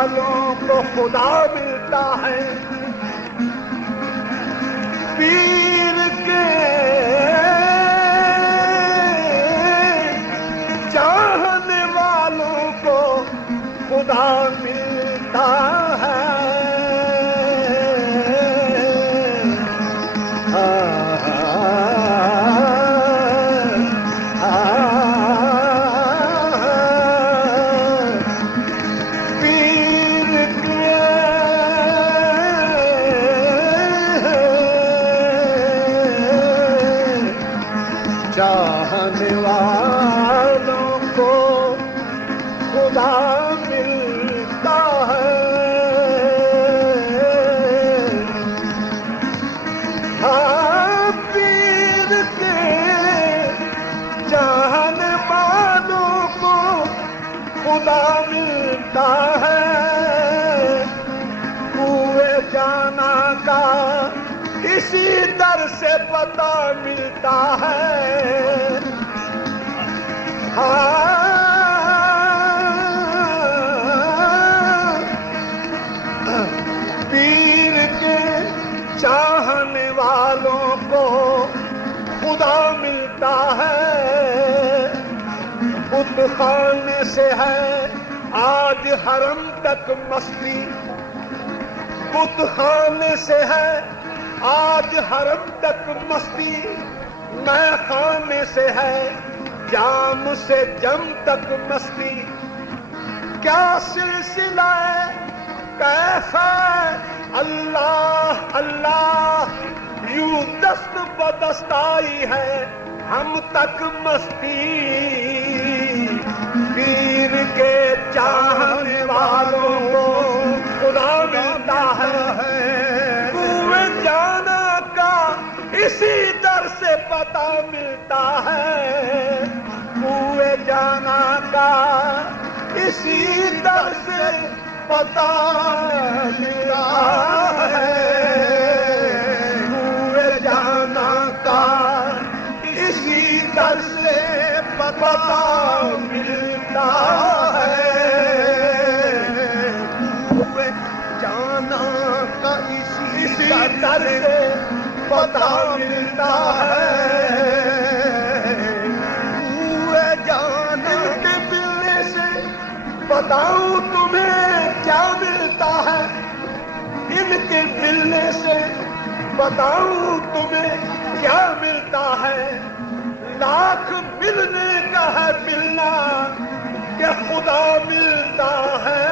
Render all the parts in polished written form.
वालों को खुदा मिलता है, पीर के चाहने वालों को खुदा मिलता है। चाहने वालों को खुदा मिलता है। हाँ, पीर के चाहने वालों को खुदा मिलता है। कुएं जाना का इसी दर से पता मिलता है। पीर के चाहने वालों को खुदा मिलता है। बुत खाने से है आज हरम तक मस्ती, बुत खाने से है आज हरम तक मस्ती, मैं खाने से है जाम से जम तक मस्ती। क्या सिलसिला कैफ अल्लाह अल्लाह, यूं दस्त बदस्त आई है हम तक मस्ती। पीर के चाहने वालों को खुदा मिलता है। इसी दर से पता मिलता है। कुएं जाना का इसी दर से पता मिलता है। कुएं जाना का इसी दर से पता मिलता है। कुएं जाना का इसी दर से पता मिलता है। कुएं जाने के मिलने से बताऊं तुम्हें क्या मिलता है। इनके मिलने से बताऊं तुम्हें क्या मिलता है। लाख मिलने का है मिलना क्या खुदा मिलता है।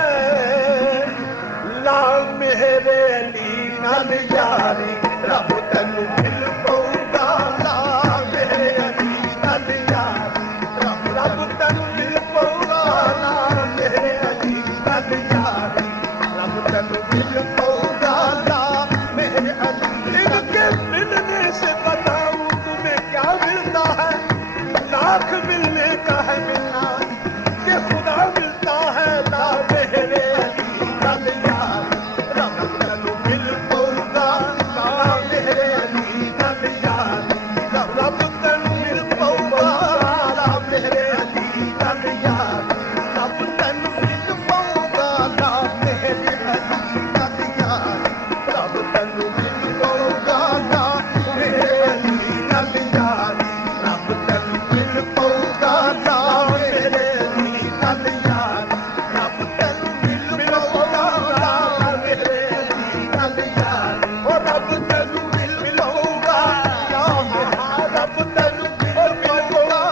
ला मेरे अली नल यारी रब तनु मिल पऊगा। ला मेरे अली नल यारी रब तनु मिल पऊगा। ला मेरे अली नल यारी रब तनु मिल पऊगा। ला मेरे अली इनके मिलने से बताऊं तुम्हें क्या मिलता है। लाख मिलने का है मिलना कि खुदा मिलता है। ला मेरे अली नल यारी रब तनु मिल पऊगा। ला मेरे अली नल यारी रब तनु मिल पऊगा। ला मेरे अली नल यारी रब तनु मिल पऊगा। ला मेरे अली नल यारी रब तनु मिल पऊगा। ला मेरे अली नल यारी रब तनु मिल पऊगा। ला मेरे अली नल यारी रब तनु मिल पऊगा। ला मेरे अली नल यारी ओ रब तनु मिल पऊगा। ला रब तनु मिल पऊगा।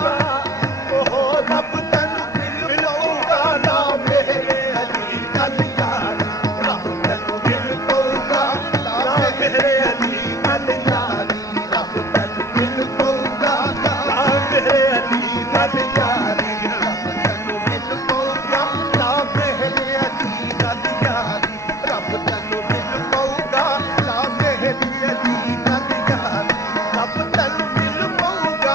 ओ रब तनु मिल पऊगा। ला मेरे अली नल यारी रब तनु मिल पऊगा। ला मेरे अली नल यारी रब तनु मिल पऊगा। ला मेरे अली नल यारी रब तनु मिल पऊगा। ला मेरे अली नल यारी रब तनु मिल पऊगा। ला मेरे अली नल यारी रब तनु मिल पऊगा।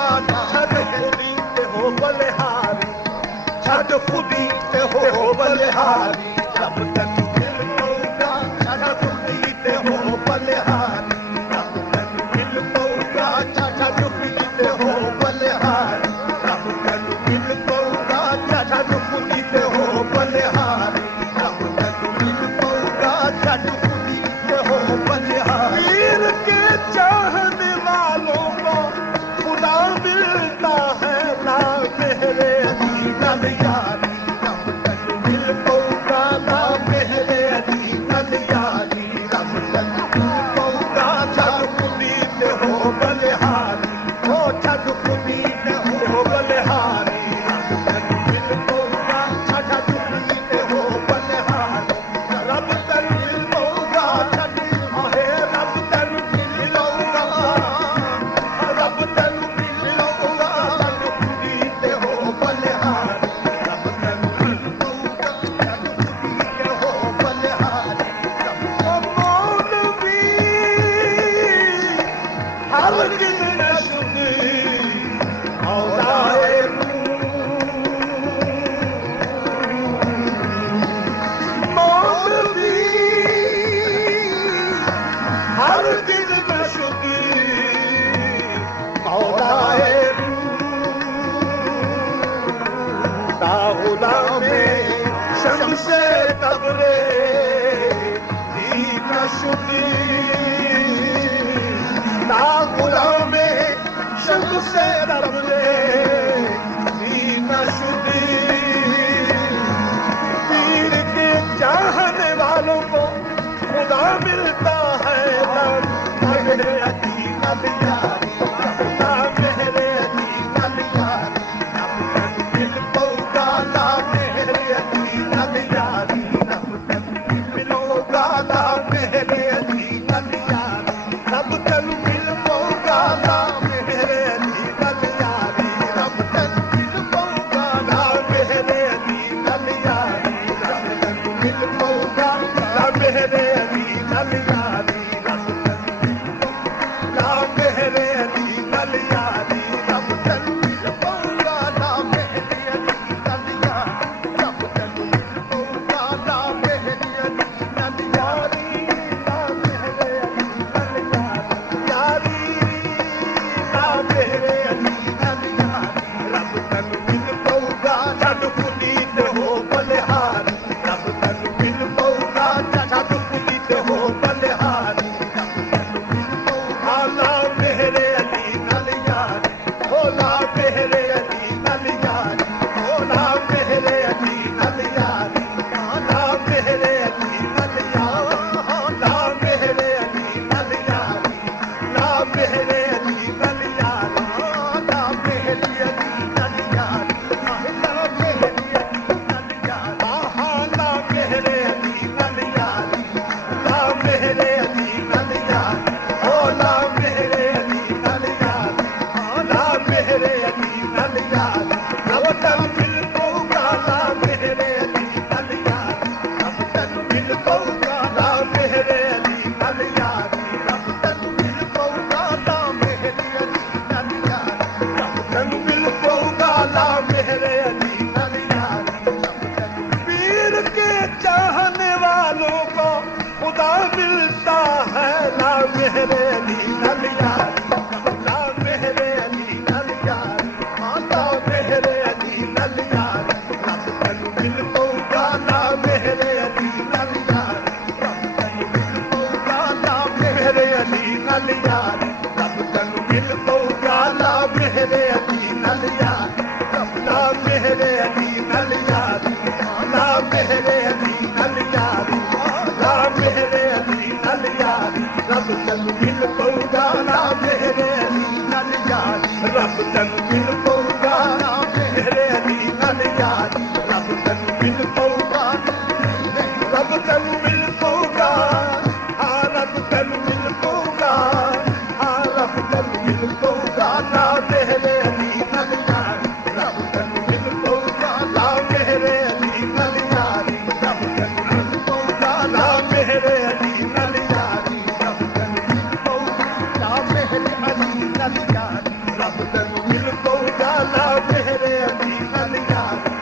छड़ खुदी ते हो बलिहारी, छड़ खुदी ते हो बलिहारी रब तनु मिल पऊगा। छड़ खुदी ते हो बलिहारी रब तनु मिल पऊगा। छड़ खुदी ते हो बलिहारी रब तनु मिल पऊगा। छड़ खुदी ते हो बलिहारी रब तनु मेरे अली नल यारी रब तैनू मिल पऊगा ना मेरे अली नल यारी रब तैनू मिल पऊगा छड़ कुली ते हो बलिहारी ओ छड़ कुली ते हो बलिहारी रब तैनू मिल पऊगा छड़ कुली ते हो बलिहारी रब तैनू मिल पऊगा छड़ आहे रब तैनू मिल लऊगा रब तैनू मिल लऊगा छड़ कुली ते हो बलिहारी रब तैनू मिल पऊगा छड़ कुली ते हो बलिहारी ओ मौलवी हर दिन नशद औलाए मौलवी हर दिन नशद औलाए दाहुला में शमसे तबरे दी नशदी दाहुला में शमसे तबरे दी नशदी पीर के चाहने वालों को खुदा मिलता है ना मेरे अली नल यारी ना मेरे अली नल यारी रब तैनू मिल पऊगा ना मेरे अली नल यारी रब तैनू मिलोगा ना मेरे अली नल यारी रब तैनू मिल पऊगा ना मेरे अली नल यारी रब तैनू मिल पऊगा ना मेरे अली नल यारी रब तैनू मिल पऊगा ना मेरे अली नल यारी रब तैनू ना मेरे अली नल यारी रब तैनू मिल पऊगा ना मेरे अली नल यारी रब तैनू मिल पऊगा ना मेरे अली नल यारी ना मेरे अली नल यारी ना मेरे अली नल यारी रब तैनू मिल पऊगा छड़ कुली ते हो बलिहारी रब तैनू मिल पऊगा छड़ कुली ते हो बलिहारी रब तैनू मिल पऊगा ना मेरे अली नल यारी ओ ना मेरे अली नल यारी ओ ना मेरे अली नल यारी ना मेरे अली नल यारी ना मेरे अली नल यारी ना मेरे अली नल यारी ना मेरे अली नल यारी ना मेरे अली नल यारी ना मेरे अली नल यारी ना मेरे अली नल यारी ओ ना मेरे अली नल यारी ना मेरे अली नल यारी रब तैनू मिल पऊगा ना मेरे अली नल यारी रब तैनू मिल पऊगा ना मेरे अली नल यारी रब तैनू मिल पऊगा ना मेरे अली नल यारी रब तैनू मिल पऊगा ना मेरे अली नल यारी रब तैनू पीर के चाहने वालों को खुदा मिलता है ना मेरे अली नल यारी ना मेरे अली नल यारी ना मेरे अली नल यारी रब तैनू मिल पऊगा ना मेरे अली नल यारी रब तैनू मिल पऊगा ना मेरे अली नल यारी रब तैनू मिल पऊगा ना मेरे अली नल यारी रब ना मेरे अली नल यारी ना मेरे अली नल यारी ना मेरे अली नल यारी रब तैनू मिल पऊगा ना मेरे अली नल यारी रब तैनू मिल पऊगा ना मेरे अली नल यारी रब तैनू मिल पऊगा रब तैनू मिल पऊगा हाँ रब तैनू मिल पऊगा हाँ रब तैनू मिल पऊगा ना मेरे अली नल यारी रब तैनू मिल पऊगा ना मेरे अली नल यारी रब तैनू मिल पऊगा ना मेरे अली नल यारी रब तैनू मिल पऊगा ना मेरे अली नल यारी रब तैनू मिल पऊगा ना मेरे अली नल यारी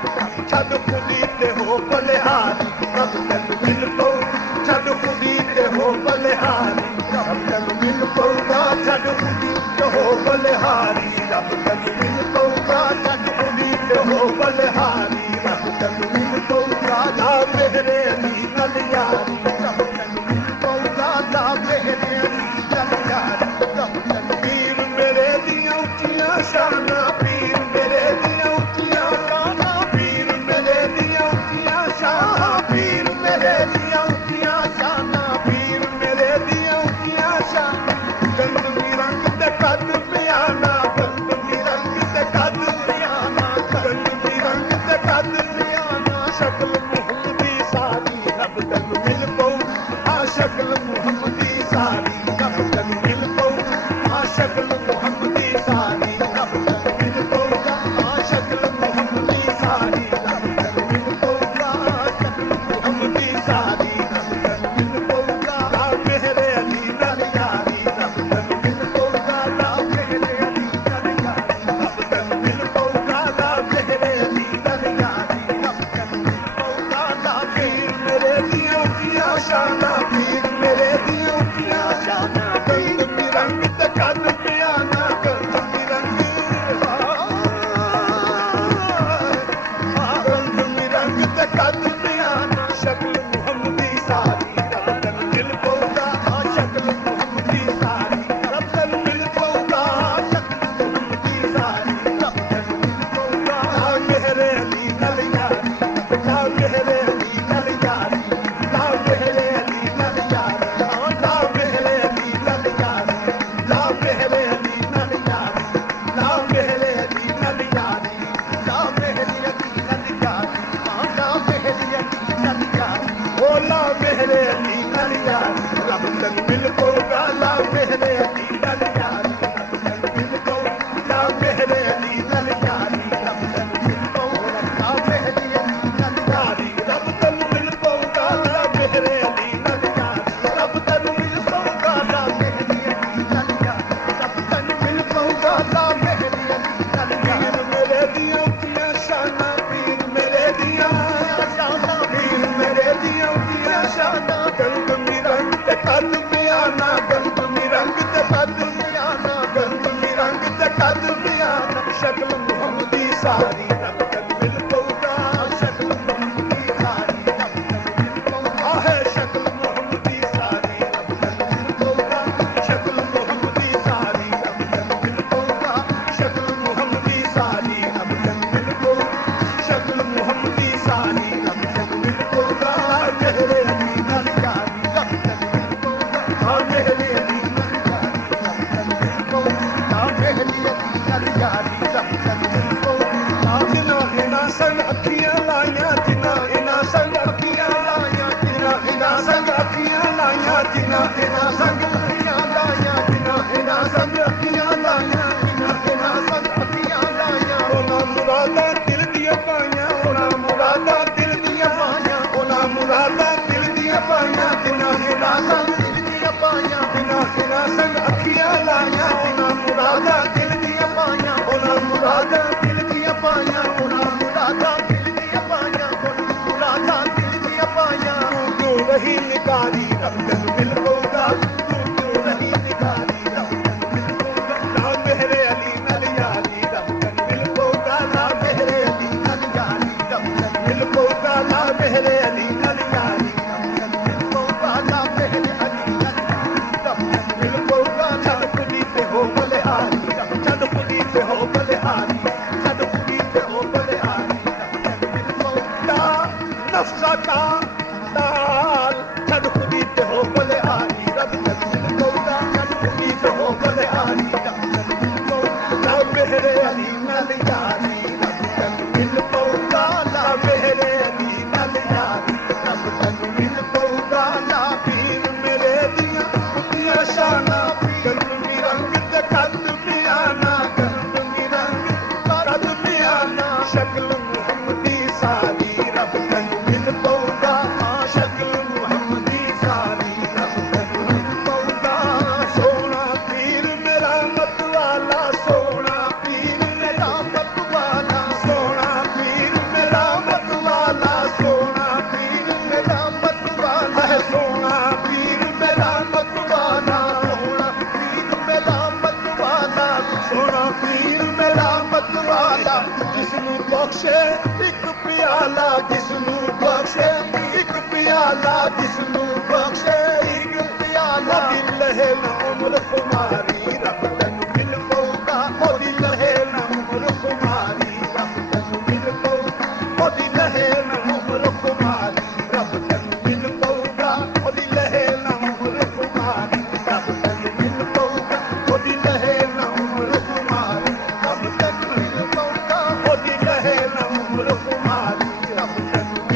छड़ कुली ते हो बलिहारी रब तैनू मिल पऊगा छड़ कुली ते हो बलिहारी रब तैनू मिल पऊगा छड़ कुली ते हो बलिहारी रब तैनू मिल पऊगा छड़ कुली ते हो बलिहारी रब तैनू मिल पऊगा ना मेरे अली नल यारी रब तैनू मिल पऊगा ना मेरे अली नल यारी रब तैनू पीर मेरे दियां उच्चियां शानां पीर मेरे दियां ਸ਼ਕਲ ਮੁਹੰਮਦੀ ਸਾਰੀ ਰੱਬ ਤੈਨੂੰ ਮਿਲ ਪਊ ਆ ਸ਼ਕਲ ਮੁਹੰਮਦੀ ਸਾਰੀ ਰੱਬ ਤੈਨੂੰ ਮਿਲ ਪਊ ਆ ਸ਼ਕਲ ਮੁਹੰਮਦੀ ਸਾਰੀ ਰੱਬ ਤੈਨੂੰ ਮਿਲ ਪਊਗਾ ਆ ਸ਼ਕਲ ਮੁਹੰਮਦੀ ਸਾਰੀ ਰੱਬ ਤੈਨੂੰ ਮਿਲ ਪਊਗਾ ਸ਼ਕਲ ਮੁਹੰਮਦੀ ਸਾਰੀ ਰੱਬ ਤੈਨੂੰ ਮਿਲ ਪਊਗਾ ਲਾ ਮੇਰੇ ਅਲੀ ਨਾਲ ਯਾਰੀ ਰੱਬ ਤੈਨੂੰ ਮਿਲ ਪਊਗਾ ਲਾ ਮੇਰੇ ਅਲੀ ਨਾਲ ਯਾਰੀ ਰੱਬ ਤੈਨੂੰ ਮਿਲ ਪਊਗਾ ਲਾ ਮੇਰੇ ਅਲੀ ਨਾਲ ਯਾਰੀ ਰੱਬ ਤੈਨੂੰ ਮਿਲ ਪਊਗਾ ਲਾ ਪੀਰ ਮੇਰੇ ਦੀਆਂ ਉੱਚੀਆਂ ਸ਼ਾਨਾਂ ਪੀਰ ਮੇਰੇ ਦੀਆਂ ਉੱਚੀਆਂ ਸ਼ਾਨਾਂ ਗੰਦਮੀ ਰੰਗ ਤੇ ਕੱਦ ਪਿਆਨਾ ਗੰਦਮੀ ਰੰਗ ਗੰਦਮੀ ਰੰਗ ਤੇ ਕੱਦ ਪਿਆਨਾ ਸ਼ਕਲ ਮੁਹੰਮਦੀ ਸਾਰੀ ਰੱਬ ਤੈਨੂੰ ਮਿਲ ਪਊਗਾ ਆ ਸ਼ਕਲ ਮੁਹੰਮਦੀ ਸਾਰੀ ਰੱਬ ਤੈਨੂੰ ਮਿਲ ਪਊਗਾ ਸ਼ਕਲ ਮੁਹੰਮਦੀ ਸਾਰੀ ਰੱਬ ਤੈਨੂੰ ਮਿਲ ਪਊਗਾ ਲਾ ਮੇਰੇ ਅਲੀ ਨਾਲ ਯਾਰੀ ਲਾ ਮੇਰੇ ਅਲੀ ਨਾਲ ਯਾਰੀ ਲਾ ਮੇਰੇ ਅਲੀ ਨਾਲ ਯਾਰੀ ਲਾ ਮੇਰੇ ਅਲੀ ਨਾਲ ਯਾਰੀ ਲਾ ਮੇਰੇ ਅਲੀ ਨਾਲ ਯਾਰੀ ਲਾ ਮੇਰੇ ਅਲੀ ਨਾਲ ਯਾਰੀ ਲਾ ਮੇਰੇ ਅਲੀ ਨਾਲ ਯਾਰੀ ਲਾ ਮੇਰੇ ਅਲੀ ਨਾਲ ਯਾਰੀ ਓ ਲਾ ਮੇਰੇ ਅਲੀ ਨਾਲ ਯਾਰੀ ਰੱਬ ਤੈਨੂੰ ਮਿਲ ਪਊਗਾ ਲਾ ਮੇਰੇ ਅਲੀ ਨਾਲ ਯਾਰੀ ਰੱਬ ਤੈਨੂੰ ਮਿਲ ਪਊ ਲਾ ਮੇਰੇ ਅਲੀ ਨਾਲ ਯਾਰੀ ਰੱਬ ਤੈਨੂੰ ਮਿਲ ਪਊਗਾ ਲਾ ਮੇਰੇ ਅਲੀ ਨਾਲ ਯਾਰੀ ਰੱਬ ਤੈਨੂੰ ਮਿਲ ਪਊਗਾ ਲਾ ਮੇਰੇ ਅਲੀ ਨਾਲ ਯਾਰੀ ਰੱਬ ਤੈਨੂੰ ਮਿਲ ਪਊਗਾ ਲਾ ਮੇਰੇ ਅਲੀ ਨਾਲ ਯਾਰੀ ਰੱਬ ਤੈਨੂੰ ਮਿਲ ਪਊਗਾ ਲਾ ਮੇਰੇ ਅਲੀ ਨਾਲ ਯਾਰੀ ਮੇਰੇ ਦੀਆਂ ਉੱਚੀਆਂ ਸ਼ਾਨਾਂ ਪੀਰ ਮੇਰੇ ਦੀਆਂ ਸ਼ਾਨਾਂ ਪੀਰ ਮੇਰੇ ਦੀਆਂ ਉੱਚੀਆਂ ਸ਼ਾਨਾਂ ਗੰਦਮੀ ਰੰਗ ਤੇ ਕੱਦ ਪਿਆਨਾ ਗੰਦਮੀ ਰੰਗ ਤੇ ਕੱਦ ਪਿਆਨਾ ਗੰਦਮੀ ਰੰਗ ਤੇ ਕੱਦ ਪਿਆਨਾ ਸ਼ਕਲ ਮੁਹੰਮਦੀ ਸਾਰੀ ਰੱਬ ਤੈਨੂੰ ਮਿਲ ਪਊਗਾ ਸ਼ਕਲ ਮੁਹੰਮਦੀ ਸਾਰੀ ਰੱਬ ਤੈਨੂੰ ਮਿਲ ਪਊਗਾ ਹੈ ਸ਼ਕਲ ਮੁਹੰਮਦੀ ਸਾਰੀ ਰੱਬ ਤੈਨੂੰ ਮਿਲ ਪਊਗਾ ਸ਼ਕਲ ਮੁਹੰਮਦੀ ਸਾਰੀ ਰੱਬ ਤੈਨੂੰ ਮਿਲ ਪਊਗਾ ਸ਼ਕਲ ਮੁਹੰਮਦੀ ਸਾਰੀ ਰੱਬ ਤੈਨੂੰ ਮਿਲ ਪਊ ਸ਼ਕਲ ਮੁਹੰਮਦੀ ਸਾਰੀ ਰੱਬ ਤੈਨੂੰ ਮਿਲ ਪਊਗਾ ਮੇਰੇ ਅਲੀ ਨਾਲ ਯਾਰੀ ਰੱਬ ਤੈਨੂੰ ਮਿਲ ਪਊਗਾ ਆ ਮੇਰੇ ਅਲੀ ਨਾਲ ਯਾਰੀ ਰੱਬ ਤੈਨੂੰ ਮਿਲ ਪਊਗਾ ਆ ਮੇਰੇ ਅਲੀ ਨਾਲ ਯਾਰੀ ਰੱਬ ਤੈਨੂੰ ਮਿਲ ਪਊਗਾ ਆ ਜਿਨ੍ਹਾਂ ਇਹਨਾਂ ਸੰਗ ਅੱਖੀਆਂ ਲਾਈਆਂ ਜਿਨ੍ਹਾਂ ਇਹਨਾਂ ਸੰਗ ਅੱਖੀਆਂ ਲਾਈਆਂ ਜਿਨ੍ਹਾਂ ਇਹਨਾਂ ਸੰਗ ਅੱਖੀਆਂ ਲਾਈਆਂ ਜਿਨ੍ਹਾਂ ਇਹਨਾਂ ਸੰਗ ਅੱਖੀਆਂ ਲਾਈਆਂ ਜਿਨ੍ਹਾਂ ਇਹਨਾਂ ਸੰਗ ਅੱਖੀਆਂ ਲਾਈਆਂ ਜਿਨ੍ਹਾਂ ਇਹਨਾਂ ਸੰਗ ਅੱਖੀਆਂ ਲਾਈਆਂ ਉਹਨਾਂ ਮੁਰਾਦਾਂ ਦਿਲ ਦੀਆਂ ਪਾਈਆਂ ਉਹਨਾਂ ਮੁਰਾਦਾਂ ਦਿਲ ਦੀਆਂ ਪਾਈਆਂ ਉਹਨਾਂ ਮੁਰਾਦਾਂ ਦਿਲ ਦੀਆਂ ਪਾਈਆਂ ਜਿਨ੍ਹਾਂ ਇਹਨਾਂ ਸੰਗ ਦਿਲ ਦੀਆਂ ਪਾਈਆਂ ਜਿਨ੍ਹਾਂ ਇਹਨਾਂ ਸੰਗ ਅੱਖੀਆਂ ਲਾਈਆਂ ਉਹਨਾਂ ਮੁਰਾਦਾਂ ਦਿਲ ਦੀਆਂ ਪਾਈਆਂ ਉਹਨਾਂ ਮੁਰਾਦਾਂ ਦਿਲ ਦੀਆਂ ਪਾਈਆਂ ਉਹਨਾਂ ਮੁਰਾਦਾਂ ਦਿਲ ਦੀਆਂ ਪਾਈਆਂ ਉਹਨਾਂ ਮੁਰਾਦਾਂ ਦਿਲ ਦੀਆਂ ਪਾਈਆਂ ਤੂੰ ਕਿਉਂ ਰਹੀ ਨਿਕਾਰੀ ਰੱਬ ਤੈਨੂੰ ਮਿਲ ਪਊਗਾ ਤੂੰ ਕਿਉਂ ਰਹੀ ਨਿਕਾਰੀ ਰੱਬ ਤੈਨੂੰ ਮਿਲ ਪਊਗਾ ਲਾ ਮੇਰੇ ਅਲੀ ਨਾਲ ਯਾਰੀ ਰੱਬ ਤੈਨੂੰ ਮਿਲ ਪਊਗਾ ਲਾ ਮੇਰੇ ਅਲੀ ਨਾਲ ਯਾਰੀ ਰੱਬ ਤੈਨੂੰ ਮਿਲ ਪਊਗਾ ਲਾ ਮੇਰੇ ਅਲੀ ਨਾਲ ਯਾਰੀ ਰੱਬ ਤੈਨੂੰ ਮਿਲ ਪਊਗਾ ਲਾ ਮੇਰੇ ਅਲੀ ਨਾਲ ਯਾਰੀ ਰੱਬ ਤੈਨੂੰ ਮਿਲ ਪਊਗਾ ਛੱਡ ਕੁੜੀ ਤੇ ਹੋ ਬਲਿਹਾਰੀ ਰੱਬ ਛੱਡ ਕੁੜੀ ਤੇ ਹੋ ਬਲਿਹਾਰੀ ਛੱਡ ਕੁੜੀ ਤੇ ਹੋ ਬਲਿਹਾਰੀ ਰੱਬ ਤੈਨੂੰ ਮਿਲ ਪਊਗਾ ਨਫਸਾ ਤਾਲ ਛੱਡ ਕੁੜੀ ਤੇ ਹੋ ਬਲਿਹਾਰੀ ਰੱਬ ਤੈਨੂੰ ਮਿਲ ਪਊਗਾ ਛੱਡ ਕੁੜੀ ਤੇ ਹੋ ਬਲਿਹਾਰੀ ਰੱਬ ਤੈਨੂੰ ਮਿਲ ਪਊਗਾ ਲਾ ਮੇਰੇ ਅਲੀ ਨਾਲ ਯਾਰੀ ਰੱਬ ਤੈਨੂੰ ਮਿਲ ਪਊਗਾ ਲਾ ਮੇਰੇ ਅਲੀ ਨਾਲ ਯਾਰੀ ਰੱਬ ਤੈਨੂੰ ਮਿਲ ਪਊਗਾ ਲਾ ਪੀਰ ਮੇਰੇ ਦੀਆਂ ਉੱਚੀਆਂ ਸ਼ਾਨਾਂ ਗੰਦਮੀ ਰੰਗ ਤੇ ਕੱਦ ਪਿਆਨਾ ਗੰਦਮੀ ਰੰਗ ਕੱਦ ਪਿਆਨਾ ਸ਼ਕਲ ਮੁਹੰਮਦੀ ਸਾਰੀ ਰੱਬ ਤੈਨੂੰ ਮਿਲ ਪਊਗਾ ਆ ਸ਼ਕਲ ਮੁਹੰਮਦੀ ਸਾਰੀ ਰੱਬ ਤੈਨੂੰ ਮਿਲ ਪਊਗਾ ਸੋਹਣਾ ਪੀਰ ਮੇਰਾ ਮਤ ਵਾਲਾ ਸੋਹਣਾ ਪੀਰ ਮੇਰਾ ਮਤ ਵਾਲਾ ਸੋਹਣਾ ਪੀਰ ਮੇਰਾ ਮਤ ਵਾਲਾ ਸੋਹਣਾ ਪੀਰ ਮੇਰਾ ਮਤ ਵਾਲਾ ਸੋਹਣਾ ਪੀਰ ਮੇਰਾ ਮਤ ਵਾਲਾ ਸੋਹਣਾ ਪੀਰ ਮੇਰਾ ਮਤ ਵਾਲਾ ਸੋਹਣਾ ਪੀਰ ਮੇਰਾ ਮਤ ਵਾਲਾ ਜਿਸ ਨੂੰ ਬਖਸ਼ੇ ਇੱਕ ਪਿਆਲਾ ਜਿਸ ਨੂੰ ਬਖਸ਼ੇ ਇੱਕ ਪਿਆਲਾ ਜਿਸ ਨੂੰ ਬਖਸ਼ੇ ਇੱਕ ਪਿਆਲਾ ਦਿਲ ਲਹੇ ਨਾ ਉਮਰ ਖੁਮਾਰੀ ਰੱਬ ਤੈਨੂੰ ਮਿਲ ਪਊਗਾ ਉਹਦੀ ਲਹੇ ਨਾ ਉਮਰ ਖੁਮਾਰੀ ਰੱਬ ਤੈਨੂੰ ਮਿਲ ਪਊਗਾ ਉਹਦੀ ਲਹੇ ਨਾ ਉਮਰ ਖੁਮਾਰੀ ਰੱਬ ਤੈਨੂੰ ਮਿਲ ਪਊਗਾ ਉਹਦੀ ਲਹੇ ਨਾ ਉਮਰ ਖੁਮਾਰੀ ਰੱਬ ਤੈਨੂੰ ਮਿਲ ਪਊਗਾ ਉਹਦੀ ਲਹੇ ਨਾ ਉਮਰ ਖੁਮਾਰੀ ਰੱਬ ਤੈਨੂੰ ਮਿਲ ਪਊਗਾ ਉਹਦੀ ਲਹੇ ਨਾ ਉਮਰ ਖੁਮਾਰੀ ਰੱਬ ਤੈਨੂੰ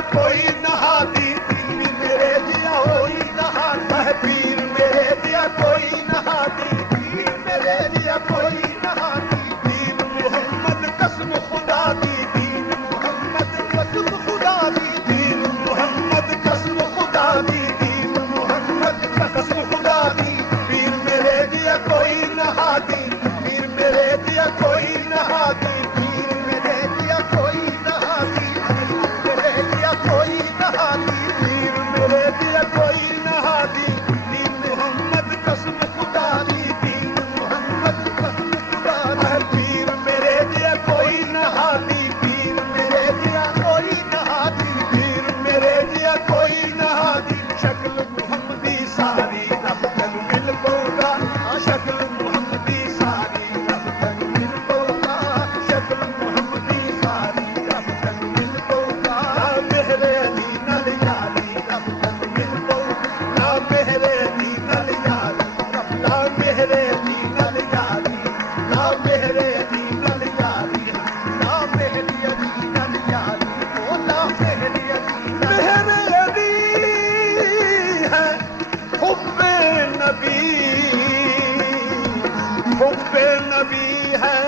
कोई नहादी, पीर मेरे दिया कोई नहादी, पीर मेरे दिया कोई नहादी, पीर मेरे दिया कोई नहादी। दीन मोहम्मद कसम खुदा दी, दीन मोहम्मद कसम खुदा दी, दीन मोहम्मद कसम खुदा दी, दीन मोहम्मद कसम खुदा दी। पीर मेरे दिया कोई नहादी, पीर मेरे दिया कोई नहादी, पीर मेरे दिया कोई नहादी, पीर मेरे दिया कोई नहादी, पीर मेरे दिया कोई नहादी। दीन मोहम्मद कसम खुदा दी, दीन मोहम्मद कसम खुदा दी। पीर मेरे दिया कोई नहादी, पीर मेरे दिया कोई नहादी, पीर मेरे दिया कोई नहादी। शक्ल मोहम्मदी सारी रब तक मिल पऊगा, शक्ल मोहम्मदी सारी रब तक मिल पऊगा, शक्ल मोहम्मदी सारी रब तक मिल पऊगा। ना मेरे अली नल यारी रब तक मिल पऊगा, ना मेरे अली नल यारी, ना मेरे अली नल यारी, ना मेरे अली नल यारी, ना मेरे अली नल यारी, ओ ना मेरे अली मेरे अली है हुब्बे नबी, हुब्बे नबी है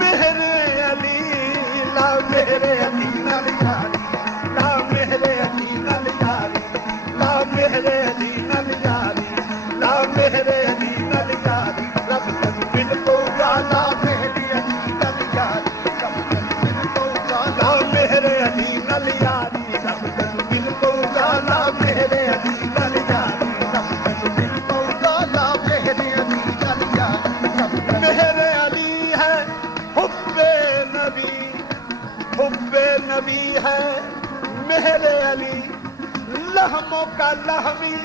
मेरे अली। ला मेरे अली नल यारी, ला मेरे अली नल यारी, ला मेरे अली नल यारी, ला मेरे अली नल यारी। रब तक मिल पऊगा, ला मेरे अली नल यारी, रब तक मिल पऊगा, ला मेरे अली नल यारी, रब तक मिल पऊगा, ला मेरे अली नल यारी, रब तक मिल पऊगा, ला मेरे अली नल यारी, रब तक। मेरे अली है हुब्बे नबी, हुब्बे नबी है मेरे अली। लहमों का लहमी,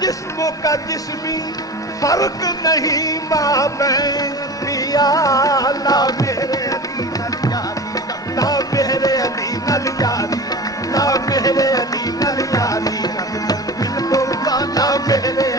जिस्मों का जिस्मी, फर्क नहीं माबैन पिया। ला मेरे अली नल यारी, ला मेरे अली नल यारी, ला मेरे अली नल यारी, रब तक मिल पऊगा, ला मेरे